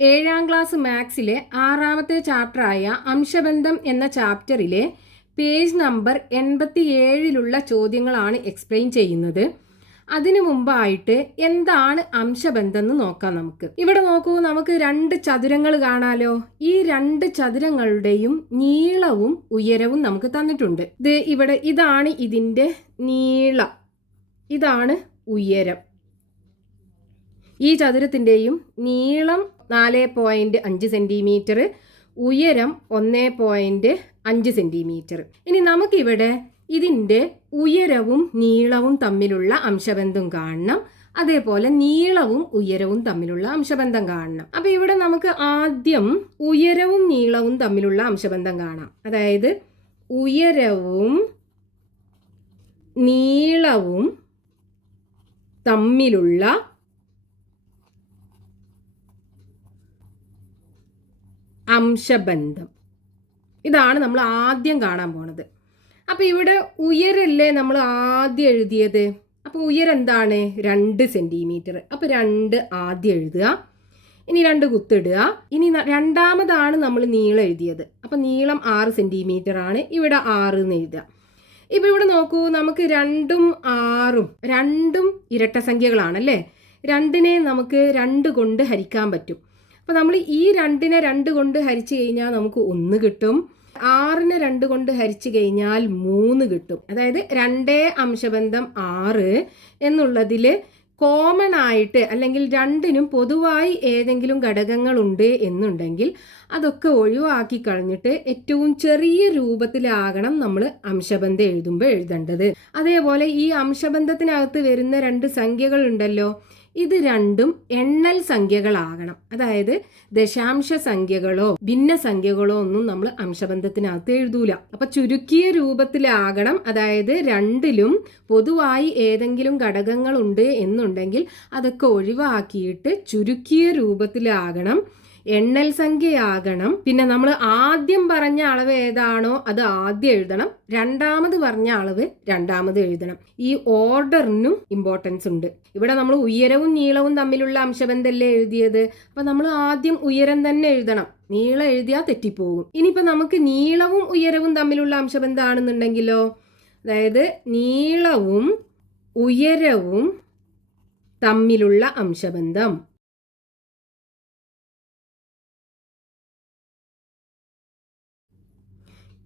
ഏഴാം ക്ലാസ് മാത്സിലെ 6ാമത്തെ ചാപ്റ്ററായ അംശബന്ധം എന്ന ചാപ്റ്ററിലെ page number 87 ചോദ്യങ്ങളാണ് എക്സ്പ്ലെയിൻ ചെയ്യുന്നത്. അതിനു മുമ്പായിട്ട് എന്താണ് അംശബന്ധം എന്ന് നോക്കാം. നമുക്ക് ഇവിടെ നോക്കൂ, നമുക്ക് 2 ചതുരങ്ങൾ കാണാലോ. ഈ 2 ചതുരങ്ങളുടെയും നീളവും ഉയരവും നമുക്ക് തന്നിട്ടുണ്ട്. ഇവിടെ ഇതാണ് ഇതിൻ്റെ നീളം, ഇതാണ് ഉയരം. ഈ ചതുരത്തിൻ്റെയും നീളം 4.5 സെൻറ്റിമീറ്റർ, ഉയരം 1.5 സെൻറ്റിമീറ്റർ. ഇനി നമുക്കിവിടെ ഇതിൻ്റെ ഉയരവും നീളവും തമ്മിലുള്ള അംശബന്ധം കാണണം, അതേപോലെ നീളവും ഉയരവും തമ്മിലുള്ള അംശബന്ധം കാണണം. അപ്പോൾ ഇവിടെ നമുക്ക് ആദ്യം ഉയരവും നീളവും തമ്മിലുള്ള അംശബന്ധം കാണാം. അതായത് ഉയരവും നീളവും തമ്മിലുള്ള അംശബന്ധം, ഇതാണ് നമ്മൾ ആദ്യം കാണാൻ പോണത്. അപ്പോൾ ഇവിടെ ഉയരല്ലേ നമ്മൾ ആദ്യം എഴുതിയത്. അപ്പോൾ ഉയരം എന്താണ്? 2 സെൻറ്റിമീറ്റർ. അപ്പോൾ 2 ആദ്യം എഴുതുക. ഇനി 2 കുത്തിടുക. ഇനി രണ്ടാമതാണ് നമ്മൾ നീളം എഴുതിയത്. അപ്പോൾ നീളം 6 സെൻറ്റിമീറ്റർ ആണ്. ഇവിടെ 6 എന്ന് എഴുതുക. ഇപ്പോൾ ഇവിടെ നോക്കൂ, നമുക്ക് 2ഉം 6ഉം രണ്ടും ഇരട്ട സംഖ്യകളാണല്ലേ. 2നെ നമുക്ക് 2 കൊണ്ട് ഹരിക്കാൻ പറ്റും. അപ്പോൾ നമ്മൾ ഈ 2നെ 2 കൊണ്ട് ഹരിച്ചു കഴിഞ്ഞാൽ നമുക്ക് 1 കിട്ടും. 6നെ 2 കൊണ്ട് ഹരിച്ചു കഴിഞ്ഞാൽ 3 കിട്ടും. അതായത് 2 അംശബന്ധം 6 എന്നുള്ളതിൽ കോമൺ ആയിട്ട് അല്ലെങ്കിൽ 2നും പൊതുവായി ഏതെങ്കിലും ഘടകങ്ങളുണ്ട് എന്നുണ്ടെങ്കിൽ അതൊക്കെ ഒഴിവാക്കി കളഞ്ഞിട്ട് ഏറ്റവും ചെറിയ രൂപത്തിലാകണം നമ്മൾ അംശബന്ധം എഴുതുമ്പോൾ എഴുതേണ്ടത്. അതേപോലെ ഈ അംശബന്ധത്തിനകത്ത് വരുന്ന 2 സംഖ്യകൾ ഉണ്ടല്ലോ, ഇത് രണ്ടും എണ്ണൽ സംഖ്യകളാകണം. അതായത് ദശാംശ സംഖ്യകളോ ഭിന്നസംഖ്യകളോ ഒന്നും നമ്മൾ അംശബന്ധത്തിനകത്ത് എഴുതൂല. അപ്പൊ ചുരുക്കിയ രൂപത്തിലാകണം. അതായത് 2ലും പൊതുവായി ഏതെങ്കിലും ഘടകങ്ങളുണ്ട് എന്നുണ്ടെങ്കിൽ അതൊക്കെ ഒഴിവാക്കിയിട്ട് ചുരുക്കിയ രൂപത്തിലാകണം, എണ്ണൽ സംഖ്യയാകണം. പിന്നെ നമ്മൾ ആദ്യം പറഞ്ഞ അളവ് ഏതാണോ അത് ആദ്യം എഴുതണം, രണ്ടാമത് പറഞ്ഞ അളവ് രണ്ടാമത് എഴുതണം. ഈ ഓർഡറിനും ഇമ്പോർട്ടൻസ് ഉണ്ട്. ഇവിടെ നമ്മൾ ഉയരവും നീളവും തമ്മിലുള്ള അംശബന്ധമല്ലേ എഴുതിയത്. അപ്പൊ നമ്മൾ ആദ്യം ഉയരം തന്നെ എഴുതണം, നീളം എഴുതിയാൽ തെറ്റിപ്പോകും. ഇനിയിപ്പോൾ നമുക്ക് നീളവും ഉയരവും തമ്മിലുള്ള അംശബന്ധമാണെന്നുണ്ടെങ്കിലോ, അതായത് നീളവും ഉയരവും തമ്മിലുള്ള അംശബന്ധം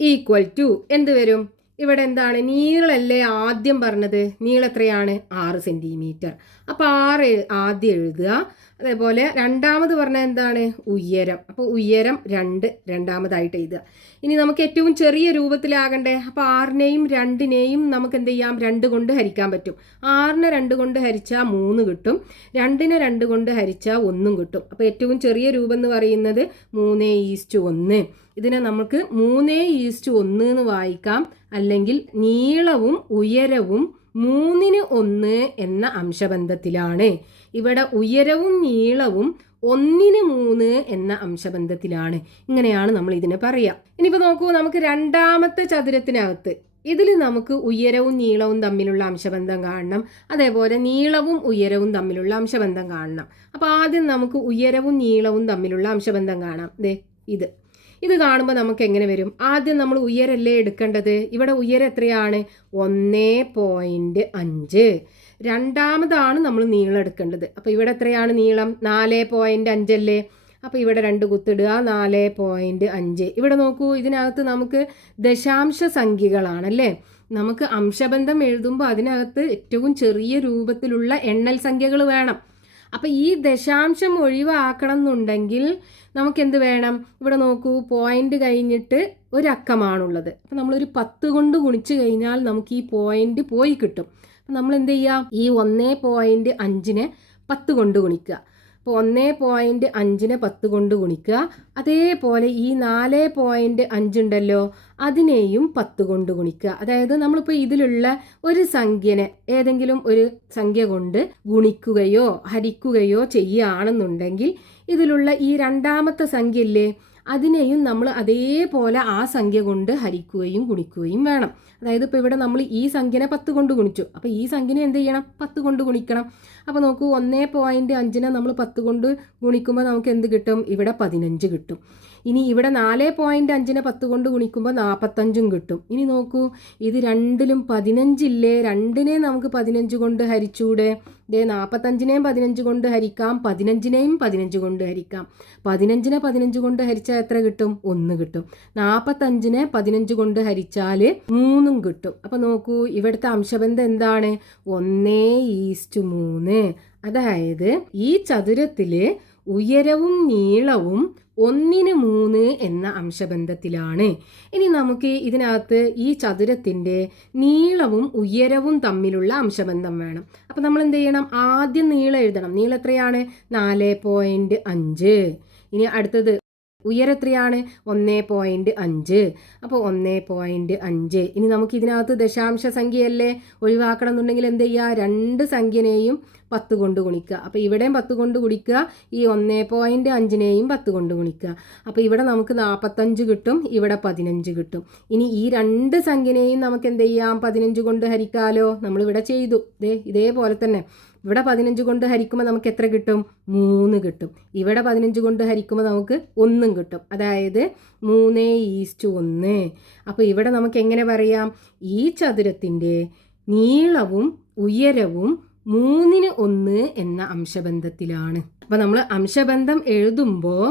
ഈക്വൽ ടു എന്ത് വരും? ഇവിടെ എന്താണ്? നീളല്ലേ ആദ്യം പറഞ്ഞത്. നീളം എത്രയാണ്? 6 സെൻറ്റിമീറ്റർ. അപ്പോൾ 6 ആദ്യം എഴുതുക. അതേപോലെ രണ്ടാമത് പറഞ്ഞത് എന്താണ്? ഉയരം. അപ്പോൾ ഉയരം 2 രണ്ടാമതായിട്ട് എഴുതുക. ഇനി നമുക്ക് ഏറ്റവും ചെറിയ രൂപത്തിലാകണ്ടേ. അപ്പോൾ 6നെയും 2നെയും നമുക്ക് എന്ത് ചെയ്യാം? 2 കൊണ്ട് ഹരിക്കാൻ പറ്റും. 6നെ 2 കൊണ്ട് ഹരിച്ചാൽ 3 കിട്ടും, 2നെ 2 കൊണ്ട് ഹരിച്ചാൽ 1 കിട്ടും. അപ്പോൾ ഏറ്റവും ചെറിയ രൂപം എന്ന് പറയുന്നത് 3:1. ഇതിനെ നമുക്ക് 3:1 എന്ന് വായിക്കാം. അല്ലെങ്കിൽ നീളവും ഉയരവും 3:1 എന്ന അംശബന്ധത്തിലാണ്. ഇവിടെ ഉയരവും നീളവും 1:3 എന്ന അംശബന്ധത്തിലാണ്. ഇങ്ങനെയാണ് നമ്മൾ ഇതിനെ പറയുക. ഇനിയിപ്പോൾ നോക്കൂ, നമുക്ക് രണ്ടാമത്തെ ചതുരത്തിനകത്ത് ഇതിൽ നമുക്ക് ഉയരവും നീളവും തമ്മിലുള്ള അംശബന്ധം കാണണം, അതേപോലെ നീളവും ഉയരവും തമ്മിലുള്ള അംശബന്ധം കാണണം. അപ്പോൾ ആദ്യം നമുക്ക് ഉയരവും നീളവും തമ്മിലുള്ള അംശബന്ധം കാണാം. ഇത് കാണുമ്പോൾ നമുക്ക് എങ്ങനെ വരും? ആദ്യം നമ്മൾ ഉയരല്ലേ എടുക്കേണ്ടത്. ഇവിടെ ഉയരം എത്രയാണ്? 1.5. രണ്ടാമതാണ് നമ്മൾ നീളം എടുക്കേണ്ടത്. അപ്പോൾ ഇവിടെ എത്രയാണ് നീളം? 4.5 അല്ലേ. അപ്പോൾ ഇവിടെ 2 കുത്തിടുക, 4.5. ഇവിടെ നോക്കൂ, ഇതിനകത്ത് നമുക്ക് ദശാംശ സംഖ്യകളാണല്ലേ. നമുക്ക് അംശബന്ധം എഴുതുമ്പോൾ അതിനകത്ത് ഏറ്റവും ചെറിയ രൂപത്തിലുള്ള എണ്ണൽ സംഖ്യകൾ വേണം. അപ്പോൾ ഈ ദശാംശം ഒഴിവാക്കണം എന്നുണ്ടെങ്കിൽ നമുക്ക് എന്ത് വേണം? ഇവിടെ നോക്കൂ, പോയിന്റ് കഴിഞ്ഞിട്ട് ഒരു അക്കമാണുള്ളത്. അപ്പം നമ്മളൊരു 10 കൊണ്ട് ഗുണിച്ച് കഴിഞ്ഞാൽ നമുക്ക് ഈ പോയിന്റ് പോയി കിട്ടും. അപ്പം നമ്മൾ എന്ത് ചെയ്യുക? ഈ 1.5നെ 10 കൊണ്ട് ഗുണിക്കുക. അപ്പോൾ 1.5നെ 10 കൊണ്ട് ഗുണിക്കുക. അതേപോലെ ഈ 4.5 ഉണ്ടല്ലോ, അതിനെയും 10 കൊണ്ട് ഗുണിക്കുക. അതായത് നമ്മളിപ്പോൾ ഇതിലുള്ള ഒരു സംഖ്യനെ ഏതെങ്കിലും ഒരു സംഖ്യ കൊണ്ട് ഗുണിക്കുകയോ ഹരിക്കുകയോ ചെയ്യുകയാണെന്നുണ്ടെങ്കിൽ ഇതിലുള്ള ഈ രണ്ടാമത്തെ സംഖ്യ ഇല്ലേ, അതിനെയും നമ്മൾ അതേപോലെ ആ സംഖ്യ കൊണ്ട് ഹരിക്കുകയും ഗുണിക്കുകയും വേണം. അതായത് ഇപ്പോൾ ഇവിടെ നമ്മൾ ഈ സംഖ്യനെ 10 കൊണ്ട് ഗുണിച്ചു. അപ്പോൾ ഈ സംഖ്യനെ എന്ത് ചെയ്യണം? 10 കൊണ്ട് ഗുണിക്കണം. അപ്പോൾ നോക്കൂ, 1.5നെ നമ്മൾ 10 കൊണ്ട് ഗുണിക്കുമ്പോൾ നമുക്ക് എന്ത് കിട്ടും? ഇവിടെ 15 കിട്ടും. ഇനി ഇവിടെ 4.5നെ 10 കൊണ്ട് ഗുണിക്കുമ്പോൾ 45 കിട്ടും. ഇനി നോക്കൂ, ഇത് രണ്ടിലും 15 ഇല്ലേ? രണ്ടിനെ നമുക്ക് 15 കൊണ്ട് ഹരിച്ചൂടെ? 45നെയും 15 കൊണ്ട് ഹരിക്കാം, 15നെയും 15 കൊണ്ട് ഹരിക്കാം. 15നെ 15 കൊണ്ട് ഹരിച്ചാൽ എത്ര കിട്ടും? 1 കിട്ടും. 45നെ 15 കൊണ്ട് ഹരിച്ചാൽ 3 കിട്ടും. അപ്പോൾ നോക്കൂ, ഇവിടുത്തെ അംശബന്ധം എന്താണ്? 1:3. അതായത് ഈ ചതുരത്തിൽ ഉയരവും നീളവും 1:3 എന്ന അംശബന്ധത്തിലാണ്. ഇനി നമുക്ക് ഇതിനകത്ത് ഈ ചതുരത്തിൻ്റെ നീളവും ഉയരവും തമ്മിലുള്ള അംശബന്ധം വേണം. അപ്പം നമ്മൾ എന്ത് ചെയ്യണം? ആദ്യം നീളം എഴുതണം. നീളം എത്രയാണ്? 4.5. ഇനി അടുത്തത് ഉയരം എത്രയാണ്? 1.5. അപ്പോൾ 1.5. ഇനി നമുക്ക് ഇതിനകത്ത് ദശാംശ സംഖ്യയല്ലേ ഒഴിവാക്കണം എന്നുണ്ടെങ്കിൽ എന്ത് ചെയ്യുക? രണ്ട് സംഖ്യനെയും 10 കൊണ്ട് ഗുണിക്കുക. അപ്പോൾ ഇവിടെയും 10 കൊണ്ട് ഗുണിക്കുക, ഈ 1.5നെയും 10 കൊണ്ട് ഗുണിക്കുക. അപ്പോൾ ഇവിടെ നമുക്ക് 45 കിട്ടും, ഇവിടെ 15 കിട്ടും. ഇനി ഈ രണ്ട് സംഖ്യനെയും നമുക്ക് എന്ത് ചെയ്യാം? 15 കൊണ്ട് ഹരിക്കാലോ. നമ്മളിവിടെ ചെയ്തു. ഇതേപോലെ തന്നെ ഇവിടെ 15 കൊണ്ട് ഹരിക്കുമ്പോൾ നമുക്ക് എത്ര കിട്ടും? 3 കിട്ടും. ഇവിടെ 15 കൊണ്ട് ഹരിക്കുമ്പോൾ നമുക്ക് 1 കിട്ടും. അതായത് 3:1. അപ്പോൾ ഇവിടെ നമുക്ക് എങ്ങനെ പറയാം? ഈ ചതുരത്തിൻ്റെ നീളവും ഉയരവും 3:1 എന്ന അംശബന്ധത്തിലാണ്. അപ്പോൾ നമ്മൾ അംശബന്ധം എഴുതുമ്പോൾ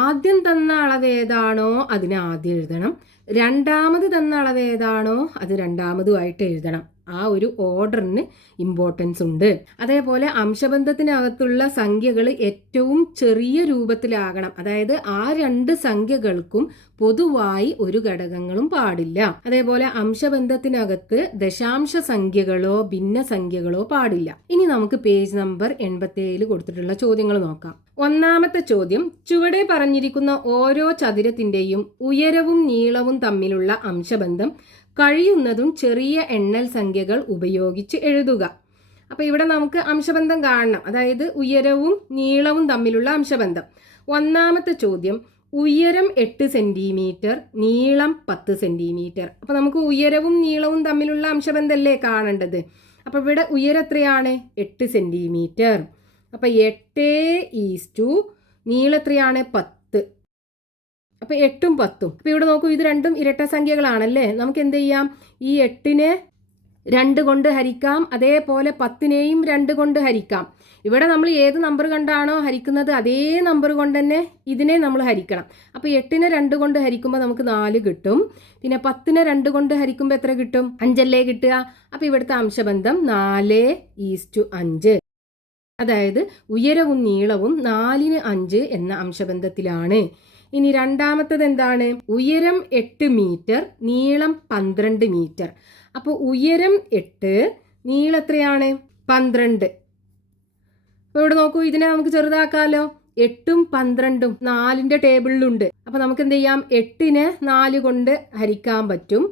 ആദ്യം തന്ന അളവ് ഏതാണോ അതിനെ ആദ്യം എഴുതണം, രണ്ടാമത് തന്ന അളവ് ഏതാണോ അത് രണ്ടാമതുമായിട്ട് എഴുതണം. ആ ഒരു ഓർഡറിന് ഇമ്പോർട്ടൻസ് ഉണ്ട്. അതേപോലെ അംശബന്ധത്തിനകത്തുള്ള സംഖ്യകൾ ഏറ്റവും ചെറിയ രൂപത്തിലാകണം. അതായത് ആ രണ്ട് സംഖ്യകൾക്കും പൊതുവായി ഒരു ഘടകങ്ങളും പാടില്ല. അതേപോലെ അംശബന്ധത്തിനകത്ത് ദശാംശ സംഖ്യകളോ ഭിന്നസംഖ്യകളോ പാടില്ല. ഇനി നമുക്ക് പേജ് നമ്പർ 87 കൊടുത്തിട്ടുള്ള ചോദ്യങ്ങൾ നോക്കാം. ഒന്നാമത്തെ ചോദ്യം, ചുവടെ പറഞ്ഞിരിക്കുന്ന ഓരോ ചതുരത്തിന്റെയും ഉയരവും നീളവും തമ്മിലുള്ള അംശബന്ധം കഴിയുന്നതും ചെറിയ എണ്ണൽ സംഖ്യകൾ ഉപയോഗിച്ച് എഴുതുക. അപ്പോൾ ഇവിടെ നമുക്ക് അംശബന്ധം കാണണം. അതായത് ഉയരവും നീളവും തമ്മിലുള്ള അംശബന്ധം. ഒന്നാമത്തെ ചോദ്യം, ഉയരം 8 സെന്റിമീറ്റർ, നീളം 10 സെന്റിമീറ്റർ. അപ്പോൾ നമുക്ക് ഉയരവും നീളവും തമ്മിലുള്ള അംശബന്ധമല്ലേ കാണേണ്ടത്. അപ്പോൾ ഇവിടെ ഉയരം എത്രയാണ്? 8 സെന്റിമീറ്റർ. അപ്പോൾ 8:, നീളം എത്രയാണ്? 10. അപ്പോൾ 8ഉം 10ഉം. അപ്പോൾ ഇവിടെ നോക്കൂ, ഇത് രണ്ടും ഇരട്ട സംഖ്യകളാണല്ലേ. നമുക്ക് എന്ത് ചെയ്യാം? ഈ 8നെ 2 കൊണ്ട് ഹരിക്കാം, അതേപോലെ 10നെയും 2 കൊണ്ട് ഹരിക്കാം. ഇവിടെ നമ്മൾ ഏത് നമ്പർ കണ്ടാണോ ഹരിക്കുന്നത് അതേ നമ്പർ കൊണ്ട് തന്നെ ഇതിനെ നമ്മൾ ഹരിക്കണം. അപ്പോൾ 8നെ 2 കൊണ്ട് ഹരിക്കുമ്പോൾ നമുക്ക് 4 കിട്ടും. പിന്നെ 10നെ 2 കൊണ്ട് ഹരിക്കുമ്പോൾ എത്ര കിട്ടും? 5 അല്ലേ കിട്ടുക. അപ്പോൾ ഇവിടുത്തെ അംശബന്ധം 4:5. അതായത് ഉയരവും നീളവും 4:5 എന്ന അംശബന്ധത്തിലാണ്. ഇനി രണ്ടാമത്തത് എന്താണ്? ഉയരം 8 മീറ്റർ, നീളം 12 മീറ്റർ. അപ്പോൾ ഉയരം 8, നീളം എത്രയാണ്? 12. അപ്പോൾ ഇവിടെ നോക്കൂ, ഇതിനെ നമുക്ക് ചെറുതാക്കാലോ. 8ഉം 12ഉം 4ന്റെ ടേബിളിലുണ്ട്. അപ്പോൾ നമുക്ക് എന്ത് ചെയ്യാം? 8നെ 4 കൊണ്ട് ഹരിക്കാൻ പറ്റും,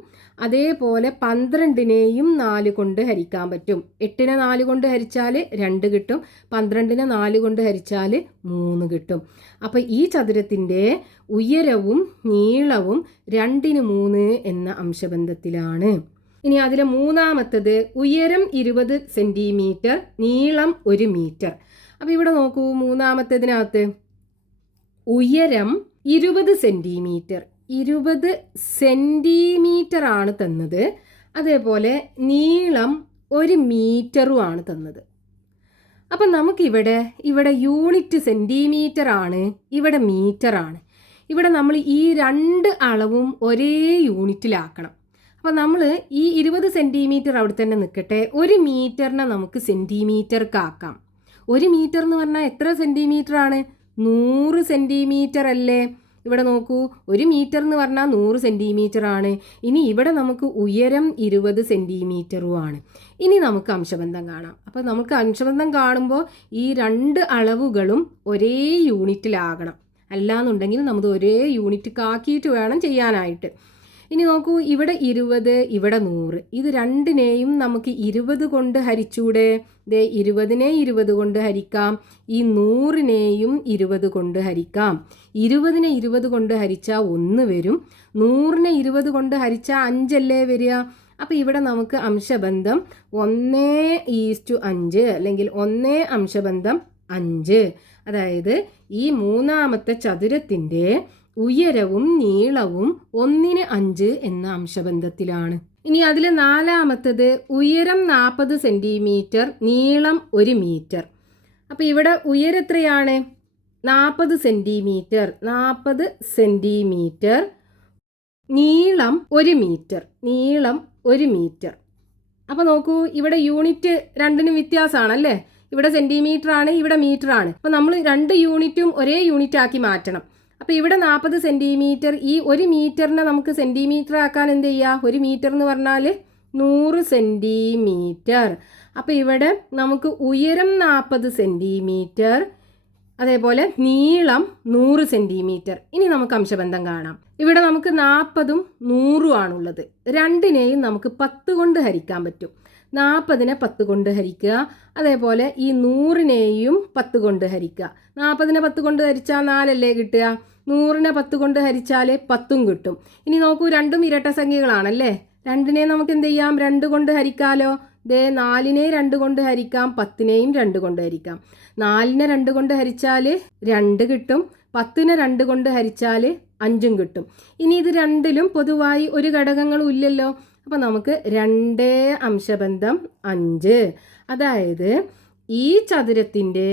അതേപോലെ 12നെയും 4 കൊണ്ട് ഹരിക്കാൻ പറ്റും. 8നെ 4 കൊണ്ട് ഹരിച്ചാൽ 2 കിട്ടും, 12നെ 4 കൊണ്ട് ഹരിച്ചാൽ 3 കിട്ടും. അപ്പോൾ ഈ ചതുരത്തിൻ്റെ ഉയരവും നീളവും 2:3 എന്ന അംശബന്ധത്തിലാണ്. ഇനി അതിലെ മൂന്നാമത്തത്, ഉയരം 20 സെന്റിമീറ്റർ, നീളം 1 മീറ്റർ. അപ്പോൾ ഇവിടെ നോക്കൂ, മൂന്നാമത്തതിനകത്ത് ഉയരം 20 സെന്റിമീറ്റർ, 20 സെന്റിമീറ്റർ ആണ് തന്നത്. അതേപോലെ നീളം 1 മീറ്ററും ആണ് തന്നത്. അപ്പം നമുക്കിവിടെ യൂണിറ്റ് സെന്റിമീറ്റർ ആണ്, ഇവിടെ മീറ്റർ ആണ്. ഇവിടെ നമ്മൾ ഈ രണ്ട് അളവും ഒരേ യൂണിറ്റിലാക്കണം. അപ്പോൾ നമ്മൾ ഈ 20 സെന്റിമീറ്റർ അവിടെ തന്നെ നിൽക്കട്ടെ. 1 മീറ്ററിനെ നമുക്ക് സെന്റിമീറ്റർക്കാക്കാം. 1 മീറ്റർ എന്ന് പറഞ്ഞാൽ എത്ര സെന്റിമീറ്റർ ആണ്? 100 സെന്റിമീറ്റർ അല്ലേ. ഇവിടെ നോക്കൂ, 1 മീറ്റർ എന്ന് പറഞ്ഞാൽ 100 സെന്റിമീറ്റർ ആണ്. ഇനി ഇവിടെ നമുക്ക് ഉയരം 20 സെന്റിമീറ്ററുമാണ്. ഇനി നമുക്ക് അംശബന്ധം കാണാം. അപ്പോൾ നമുക്ക് അംശബന്ധം കാണുമ്പോൾ ഈ രണ്ട് അളവുകളും ഒരേ യൂണിറ്റിലാകണം. അല്ലാന്നുണ്ടെങ്കിൽ നമ്മൾ ഒരേ യൂണിറ്റ് ആക്കിയിട്ട് വേണം ചെയ്യാനായിട്ട്. ഇനി നോക്കൂ, ഇവിടെ 20, ഇവിടെ 100. ഇത് രണ്ടിനെയും നമുക്ക് 20 കൊണ്ട് ഹരിച്ചൂടെ? ദേ 20നെ 20 കൊണ്ട് ഹരിക്കാം, ഈ 100നെയും 20 കൊണ്ട് ഹരിക്കാം. 20നെ 20 കൊണ്ട് ഹരിച്ചാൽ 1 വരും, 100നെ 20 കൊണ്ട് ഹരിച്ചാൽ 5 അല്ലേ വരിക. അപ്പോൾ ഇവിടെ നമുക്ക് അംശബന്ധം 1:5 അല്ലെങ്കിൽ 1 അംശബന്ധം 5. അതായത് ഈ മൂന്നാമത്തെ ചതുരത്തിൻ്റെ ഉയരവും നീളവും 1:5 എന്ന അംശബന്ധത്തിലാണ്. ഇനി അതിൽ നാലാമത്തത് ഉയരം 40 സെൻറ്റിമീറ്റർ, നീളം 1 മീറ്റർ. അപ്പോൾ ഇവിടെ ഉയരം എത്രയാണ്? 40 സെൻറ്റിമീറ്റർ, 40 സെൻറ്റിമീറ്റർ. നീളം 1 മീറ്റർ, നീളം 1 മീറ്റർ. അപ്പോൾ നോക്കൂ, ഇവിടെ യൂണിറ്റ് രണ്ടിനും വ്യത്യാസമാണല്ലേ. ഇവിടെ സെൻറ്റിമീറ്റർ ആണ്, ഇവിടെ മീറ്റർ ആണ്. അപ്പോൾ നമ്മൾ 2 യൂണിറ്റും ഒരേ യൂണിറ്റ് ആക്കി മാറ്റണം. അപ്പോൾ ഇവിടെ 40 സെൻറ്റിമീറ്റർ, ഈ 1 മീറ്ററിനെ നമുക്ക് സെൻറ്റിമീറ്റർ ആക്കാൻ എന്ത് ചെയ്യുക? 1 മീറ്റർ എന്ന് പറഞ്ഞാൽ 100 സെൻറ്റിമീറ്റർ. അപ്പോൾ ഇവിടെ നമുക്ക് ഉയരം 40 സെൻറ്റിമീറ്റർ, അതേപോലെ നീളം 100 സെൻറ്റിമീറ്റർ. ഇനി നമുക്ക് അംശബന്ധം കാണാം. ഇവിടെ നമുക്ക് 40ഉം 100ഉം ആണുള്ളത്. രണ്ടിനെയും നമുക്ക് 10 കൊണ്ട് ഹരിക്കാൻ പറ്റും. 40നെ 10 കൊണ്ട് ഹരിക്കുക, അതേപോലെ ഈ 100നെയും 10 കൊണ്ട് ഹരിക്കുക. 40നെ 10 കൊണ്ട് ഹരിച്ചാൽ 4 അല്ലേ കിട്ടുക, 100നെ 10 കൊണ്ട് ഹരിച്ചാൽ 10ഉം കിട്ടും. ഇനി നോക്കൂ, രണ്ടും ഇരട്ട സംഖ്യകളാണല്ലേ. രണ്ടിനെ നമുക്ക് എന്ത് ചെയ്യാം? 2 കൊണ്ട് ഹരിക്കാലോ. ദേ 4നെ 2 കൊണ്ട് ഹരിക്കാം, 10നെയും 2 കൊണ്ട് ഹരിക്കാം. 4നെ 2 കൊണ്ട് ഹരിച്ചാൽ 2 കിട്ടും, 10നെ 2 കൊണ്ട് ഹരിച്ചാൽ 5ഉം കിട്ടും. ഇനി ഇത് രണ്ടിലും പൊതുവായി ഒരു ഘടകങ്ങളും ഇല്ലല്ലോ. അപ്പോൾ നമുക്ക് 2 അംശബന്ധം 5. അതായത് ഈ ചതുരത്തിൻ്റെ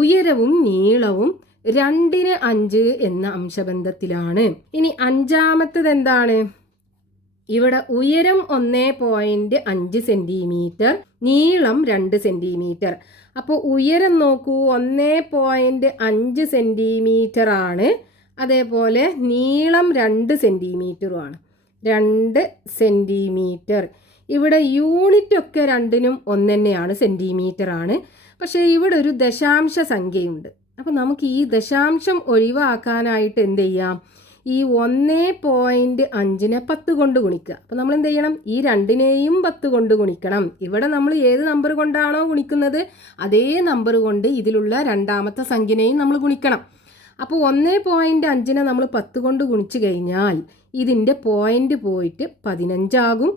ഉയരവും നീളവും 2:5 എന്ന അംശബന്ധത്തിലാണ്. ഇനി അഞ്ചാമത്തത് എന്താണ്? ഇവിടെ ഉയരം 1.5 സെൻറ്റിമീറ്റർ, നീളം 2 സെൻറ്റിമീറ്റർ. അപ്പോൾ ഉയരം നോക്കൂ, 1.5 സെൻറ്റിമീറ്റർ ആണ്, അതേപോലെ നീളം 2 സെൻറ്റിമീറ്ററുമാണ്. 2 സെൻറ്റിമീറ്റർ. ഇവിടെ യൂണിറ്റ് ഒക്കെ രണ്ടിനും ഒന്ന് തന്നെയാണ്, സെൻറ്റിമീറ്റർ ആണ്. പക്ഷേ ഇവിടെ ഒരു ദശാംശ സംഖ്യയുണ്ട്. അപ്പോൾ നമുക്ക് ഈ ദശാംശം ഒഴിവാക്കാനായിട്ട് എന്ത് ചെയ്യാം? ഈ 1.5നെ 10 കൊണ്ട് ഗുണിക്കുക. അപ്പോൾ നമ്മൾ എന്ത് ചെയ്യണം? ഈ രണ്ടിനെയും 10 കൊണ്ട് ഗുണിക്കണം. ഇവിടെ നമ്മൾ ഏത് നമ്പർ കൊണ്ടാണോ ഗുണിക്കുന്നത് അതേ നമ്പർ കൊണ്ട് ഇതിലുള്ള രണ്ടാമത്തെ സംഖ്യനെയും നമ്മൾ ഗുണിക്കണം. അപ്പോൾ 1.5നെ നമ്മൾ 10 കൊണ്ട് ഗുണിച്ച് കഴിഞ്ഞാൽ ഇതിൻ്റെ പോയിൻ്റ് പോയിട്ട് 15 ആകും.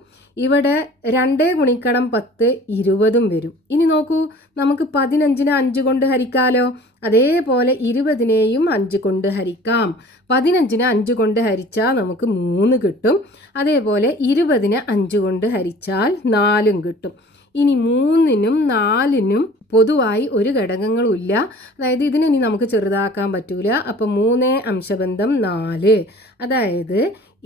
ഇവിടെ 2 ഗുണിക്കണം 10 20ഉം വരും. ഇനി നോക്കൂ, നമുക്ക് 15നെ 5 കൊണ്ട് ഹരിക്കാലോ. അതേപോലെ 20നെയും 5 കൊണ്ട് ഹരിക്കാം. 15നെ 5 കൊണ്ട് ഹരിച്ചാൽ നമുക്ക് 3 കിട്ടും. അതേപോലെ 20നെ 5 കൊണ്ട് ഹരിച്ചാൽ 4ഉം കിട്ടും. ഇനി 3നും 4നും പൊതുവായി ഒരു ഘടകങ്ങളും ഇല്ല. അതായത് ഇതിനെ ഇനി നമുക്ക് ചെറുതാക്കാൻ പറ്റൂല. അപ്പം 3 അംശബന്ധം 4. അതായത്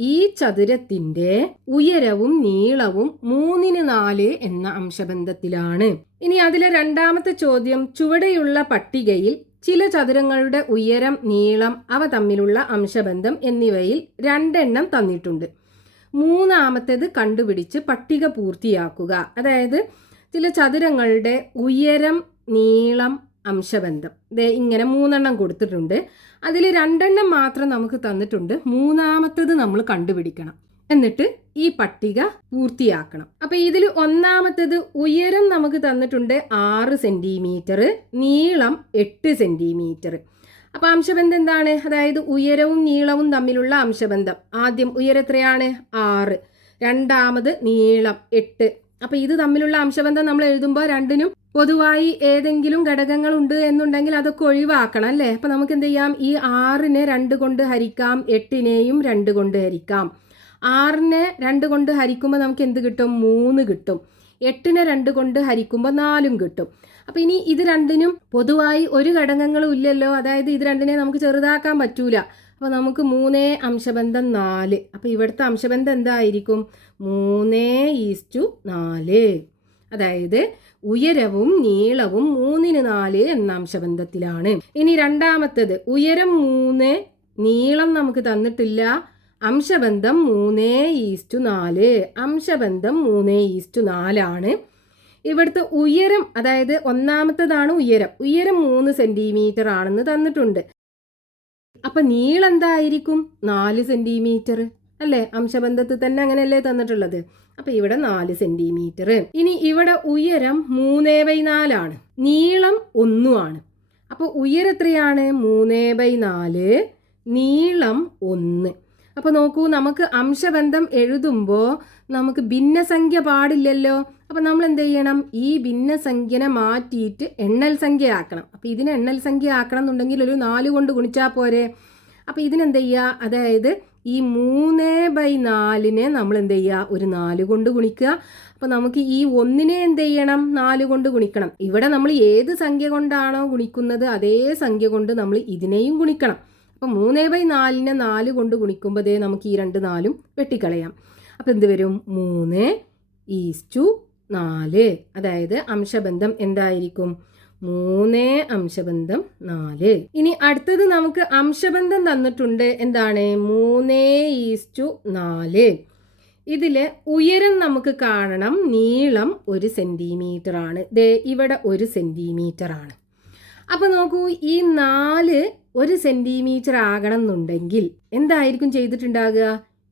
ഈ ചതുരത്തിൻ്റെ ഉയരവും നീളവും 3:4 എന്ന അംശബന്ധത്തിലാണ്. ഇനി അതിലെ രണ്ടാമത്തെ ചോദ്യം, ചുവടെയുള്ള പട്ടികയിൽ ചില ചതുരങ്ങളുടെ ഉയരം, നീളം, അവ തമ്മിലുള്ള അംശബന്ധം എന്നിവയിൽ 2 എണ്ണം തന്നിട്ടുണ്ട്. മൂന്നാമത്തേത് കണ്ടുപിടിച്ച് പട്ടിക പൂർത്തിയാക്കുക. അതായത് ചില ചതുരങ്ങളുടെ ഉയരം, നീളം, അംശബന്ധം ഇങ്ങനെ 3 എണ്ണം കൊടുത്തിട്ടുണ്ട്. അതിൽ 2 എണ്ണം മാത്രം നമുക്ക് തന്നിട്ടുണ്ട്. മൂന്നാമത്തേത് നമ്മൾ കണ്ടുപിടിക്കണം. എന്നിട്ട് ഈ പട്ടിക പൂർത്തിയാക്കണം. അപ്പോൾ ഇതിൽ ഒന്നാമത്തേത് ഉയരം നമുക്ക് തന്നിട്ടുണ്ട് 6 സെൻറ്റിമീറ്റർ, നീളം 8 സെൻറ്റിമീറ്റർ. അപ്പോൾ അംശബന്ധം എന്താണ്? അതായത് ഉയരവും നീളവും തമ്മിലുള്ള അംശബന്ധം. ആദ്യം ഉയരം എത്രയാണ്? 6, രണ്ടാമത് നീളം 8. അപ്പോൾ ഇത് തമ്മിലുള്ള അംശബന്ധം നമ്മൾ എഴുതുമ്പോൾ രണ്ടിനും പൊതുവായി ഏതെങ്കിലും ഘടകങ്ങൾ ഉണ്ട് എന്നുണ്ടെങ്കിൽ അതൊക്കെ ഒഴിവാക്കണം അല്ലേ. അപ്പോൾ നമുക്ക് എന്ത് ചെയ്യാം? ഈ 6നെ 2 കൊണ്ട് ഹരിക്കാം, 8നെയും 2 കൊണ്ട് ഹരിക്കാം. 6നെ 2 കൊണ്ട് ഹരിക്കുമ്പോൾ നമുക്ക് എന്ത് കിട്ടും? 3 കിട്ടും. 8നെ 2 കൊണ്ട് ഹരിക്കുമ്പോൾ 4ഉം കിട്ടും. അപ്പോൾ ഇനി ഇത് രണ്ടിനും പൊതുവായി ഒരു ഘടകങ്ങളും ഇല്ലല്ലോ. അതായത് ഇത് രണ്ടിനെ നമുക്ക് ചെറുതാക്കാൻ പറ്റൂല. അപ്പോൾ നമുക്ക് 3 അംശബന്ധം 4. അപ്പോൾ ഇവിടുത്തെ അംശബന്ധം എന്തായിരിക്കും? 3:4. അതായത് ഉയരവും നീളവും 3:4 എന്ന അംശബന്ധത്തിലാണ്. ഇനി രണ്ടാമത്തേത് ഉയരം 3, നീളം നമുക്ക് തന്നിട്ടില്ല. അംശബന്ധം 3:4. അംശബന്ധം 3:4 ആണ്. ഇവിടുത്തെ ഉയരം, അതായത് ഒന്നാമത്തേതാണ് ഉയരം. ഉയരം 3 സെൻറ്റിമീറ്റർ ആണെന്ന് തന്നിട്ടുണ്ട്. അപ്പം നീളം എന്തായിരിക്കും? 4 സെൻറ്റിമീറ്റർ അല്ലേ? അംശബന്ധത്തിൽ തന്നെ അങ്ങനെയല്ലേ തന്നിട്ടുള്ളത്. അപ്പം ഇവിടെ 4 സെൻറ്റിമീറ്റർ. ഇനി ഇവിടെ ഉയരം 3/4 നീളം 1 ആണ്. അപ്പോൾ ഉയരം എത്രയാണ്? 3/4, നീളം 1. അപ്പോൾ നോക്കൂ, നമുക്ക് അംശബന്ധം എഴുതുമ്പോൾ നമുക്ക് ഭിന്നസംഖ്യ പാടില്ലല്ലോ. അപ്പം നമ്മൾ എന്ത് ചെയ്യണം? ഈ ഭിന്നസംഖ്യനെ മാറ്റിയിട്ട് എണ്ണൽ സംഖ്യ ആക്കണം. അപ്പോൾ ഇതിനെ എണ്ണൽ സംഖ്യ ആക്കണം എന്നുണ്ടെങ്കിൽ ഒരു 4 കൊണ്ട് ഗുണിച്ചാൽ പോരെ. അപ്പോൾ ഇതിനെന്ത് ചെയ്യുക? അതായത് ഈ 3/4 നമ്മൾ എന്ത് ചെയ്യുക? ഒരു 4 കൊണ്ട് ഗുണിക്കുക. അപ്പോൾ നമുക്ക് ഈ 1 എന്ത് ചെയ്യണം? 4 കൊണ്ട് ഗുണിക്കണം. ഇവിടെ നമ്മൾ ഏത് സംഖ്യ കൊണ്ടാണോ ഗുണിക്കുന്നത് അതേ സംഖ്യ കൊണ്ട് നമ്മൾ ഇതിനെയും ഗുണിക്കണം. അപ്പോൾ 3/4 4 കൊണ്ട് ഗുണിക്കുമ്പോൾ നമുക്ക് ഈ 2 4 വെട്ടിക്കളയാം. അപ്പോൾ എന്ത് വരും? 3:4. അതായത് അംശബന്ധം എന്തായിരിക്കും? 3:4. ഇനി അടുത്തത് നമുക്ക് അംശബന്ധം തന്നിട്ടുണ്ട്. എന്താണ്? 3:4. ഇതില് ഉയരം നമുക്ക് കാണണം. നീളം 1 സെൻറ്റിമീറ്റർ ആണ്. ഇവിടെ 1 സെൻറ്റിമീറ്റർ ആണ്. അപ്പൊ നോക്കൂ, ഈ 4 1 സെൻറ്റിമീറ്റർ ആകണം എന്നുണ്ടെങ്കിൽ എന്തായിരിക്കും ചെയ്തിട്ടുണ്ടാകുക?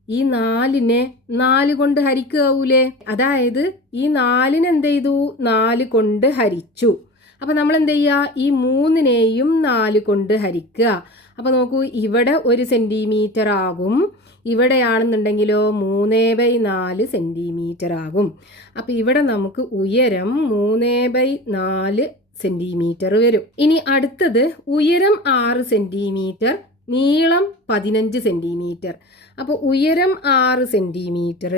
ഈ 4നെ 4 കൊണ്ട് ഹരിക്കാവൂലേ? അതായത് ഈ 4നെ എന്ത് ചെയ്തു? 4 കൊണ്ട് ഹരിച്ചു. അപ്പം നമ്മൾ എന്ത് ചെയ്യുക? ഈ 3നെയും 4 കൊണ്ട് ഹരിക്കുക. അപ്പം നോക്കൂ, ഇവിടെ 1 സെൻറ്റിമീറ്റർ ആകും. ഇവിടെയാണെന്നുണ്ടെങ്കിലോ 3/4 സെൻറ്റിമീറ്റർ ആകും. അപ്പം ഇവിടെ നമുക്ക് ഉയരം 3/4 സെൻറ്റിമീറ്റർ വരും. ഇനി അടുത്തത് ഉയരം 6 സെൻറ്റിമീറ്റർ, നീളം 15 സെൻറ്റിമീറ്റർ. അപ്പോൾ ഉയരം 6 സെൻറ്റിമീറ്റർ,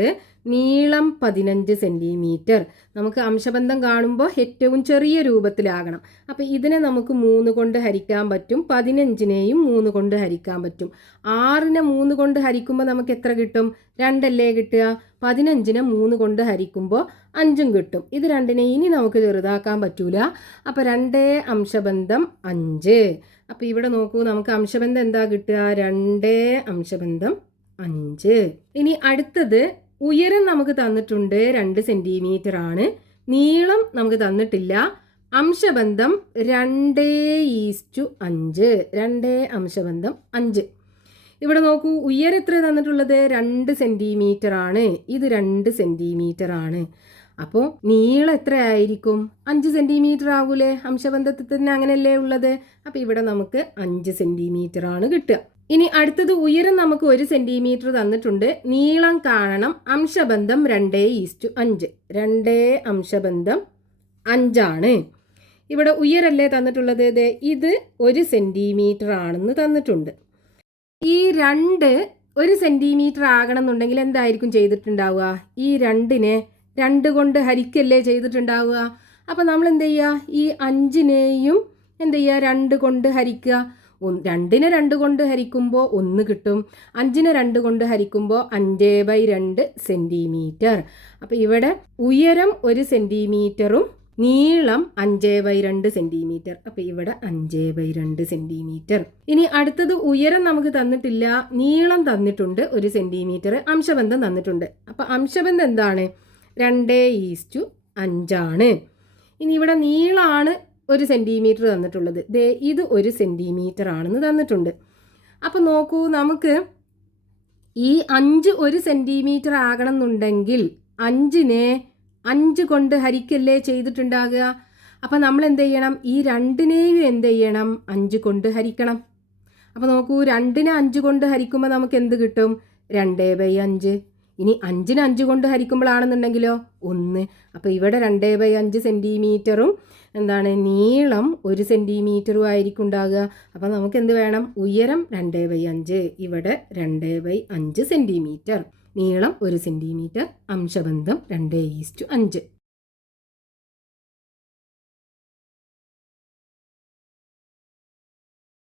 നീളം 15 സെൻറ്റിമീറ്റർ. നമുക്ക് അംശബന്ധം കാണുമ്പോൾ ഏറ്റവും ചെറിയ രൂപത്തിലാകണം. അപ്പോൾ ഇതിനെ നമുക്ക് 3 കൊണ്ട് ഹരിക്കാൻ പറ്റും. 15നെയും 3 കൊണ്ട് ഹരിക്കാൻ പറ്റും. 6നെ 3 കൊണ്ട് ഹരിക്കുമ്പോൾ നമുക്ക് എത്ര കിട്ടും? 2 അല്ലേ കിട്ടുക? 15നെ 3 കൊണ്ട് ഹരിക്കുമ്പോൾ 5 കിട്ടും. ഇത് 2നെ ഇനി നമുക്ക് ചെറുതാക്കാൻ പറ്റൂല. അപ്പോൾ 2 അംശബന്ധം 5. അപ്പോൾ ഇവിടെ നോക്കൂ, നമുക്ക് അംശബന്ധം എന്താ കിട്ടുക? 2 അംശബന്ധം 5. ഇനി അടുത്തത് ഉയരം നമുക്ക് തന്നിട്ടുണ്ട് 2 സെൻറ്റിമീറ്റർ ആണ്. നീളം നമുക്ക് തന്നിട്ടില്ല. അംശബന്ധം 2:5. 2 അംശബന്ധം 5. ഇവിടെ നോക്കൂ, ഉയരം എത്ര തന്നിട്ടുള്ളത്? 2 സെൻറ്റിമീറ്റർ ആണ്. ഇത് 2 സെൻറ്റിമീറ്റർ ആണ്. അപ്പോൾ നീളം എത്ര ആയിരിക്കും? 5 സെൻറ്റിമീറ്റർ ആകൂലേ? അംശബന്ധത്തിൽ തന്നെ അങ്ങനെയല്ലേ ഉള്ളത്. അപ്പോൾ ഇവിടെ നമുക്ക് 5 സെൻറ്റിമീറ്റർ ആണ് കിട്ടുക. ഇനി അടുത്തത് ഉയരം നമുക്ക് 1 സെൻറ്റിമീറ്റർ തന്നിട്ടുണ്ട്. നീളം കാണണം. അംശബന്ധം 2:5. 2 അംശബന്ധം 5 ആണ്. ഇവിടെ ഉയരല്ലേ തന്നിട്ടുള്ളത്? ഇത് 1 സെൻറ്റിമീറ്റർ ആണെന്ന് തന്നിട്ടുണ്ട്. ഈ 2 1 സെൻറ്റിമീറ്റർ ആകണം എന്നുണ്ടെങ്കിൽ എന്തായിരിക്കും ചെയ്തിട്ടുണ്ടാവുക? ഈ 2നെ 2 കൊണ്ട് ഹരിക്കല്ലേ ചെയ്തിട്ടുണ്ടാവുക. അപ്പോൾ നമ്മൾ എന്ത് ചെയ്യുക? ഈ 5നെയും എന്ത് ചെയ്യുക? 2 കൊണ്ട് ഹരിക്കുക. 2നെ 2 കൊണ്ട് ഹരിക്കുമ്പോൾ 1 കിട്ടും. 5നെ 2 കൊണ്ട് ഹരിക്കുമ്പോൾ 5/2 സെൻറ്റിമീറ്റർ. അപ്പോൾ ഇവിടെ ഉയരം 1 സെൻറ്റിമീറ്ററും നീളം 5/2 സെൻറ്റിമീറ്റർ. അപ്പോൾ ഇവിടെ 5/2 സെൻറ്റിമീറ്റർ. ഇനി അടുത്തത് ഉയരം നമുക്ക് തന്നിട്ടില്ല, നീളം തന്നിട്ടുണ്ട് 1 സെൻറ്റിമീറ്റർ, അംശബന്ധം തന്നിട്ടുണ്ട്. അപ്പോൾ അംശബന്ധം എന്താണ്? 2:5 ആണ്. ഇനി ഇവിടെ നീളമാണ് 1 സെൻറ്റിമീറ്റർ തന്നിട്ടുള്ളത്. ഇത് 1 സെൻറ്റിമീറ്റർ ആണെന്ന് തന്നിട്ടുണ്ട്. അപ്പോൾ നോക്കൂ, നമുക്ക് ഈ 5 1 സെൻറ്റിമീറ്റർ ആകണം എന്നുണ്ടെങ്കിൽ 5നെ 5 കൊണ്ട് ഹരിക്കല്ലേ ചെയ്തിട്ടുണ്ടാകുക. അപ്പം നമ്മൾ എന്ത് ചെയ്യണം? ഈ 2നെയും എന്ത് ചെയ്യണം? 5 കൊണ്ട് ഹരിക്കണം. അപ്പോൾ നോക്കൂ, 2നെ 5 കൊണ്ട് ഹരിക്കുമ്പോൾ നമുക്ക് എന്ത് കിട്ടും? 2/5. ഇനി 5നെ 5 കൊണ്ട് ഹരിക്കുമ്പോഴാണെന്നുണ്ടെങ്കിലോ 1. അപ്പോൾ ഇവിടെ 2/5 സെൻറ്റിമീറ്ററും എന്താണ് നീളം 1 സെൻറ്റിമീറ്ററും ആയിരിക്കും ഉണ്ടാകുക. അപ്പോൾ നമുക്ക് എന്ത് വേണം? ഉയരം 2/5. ഇവിടെ 2/5 സെൻറ്റിമീറ്റർ, നീളം 1 സെൻറ്റിമീറ്റർ, അംശബന്ധം 2:5.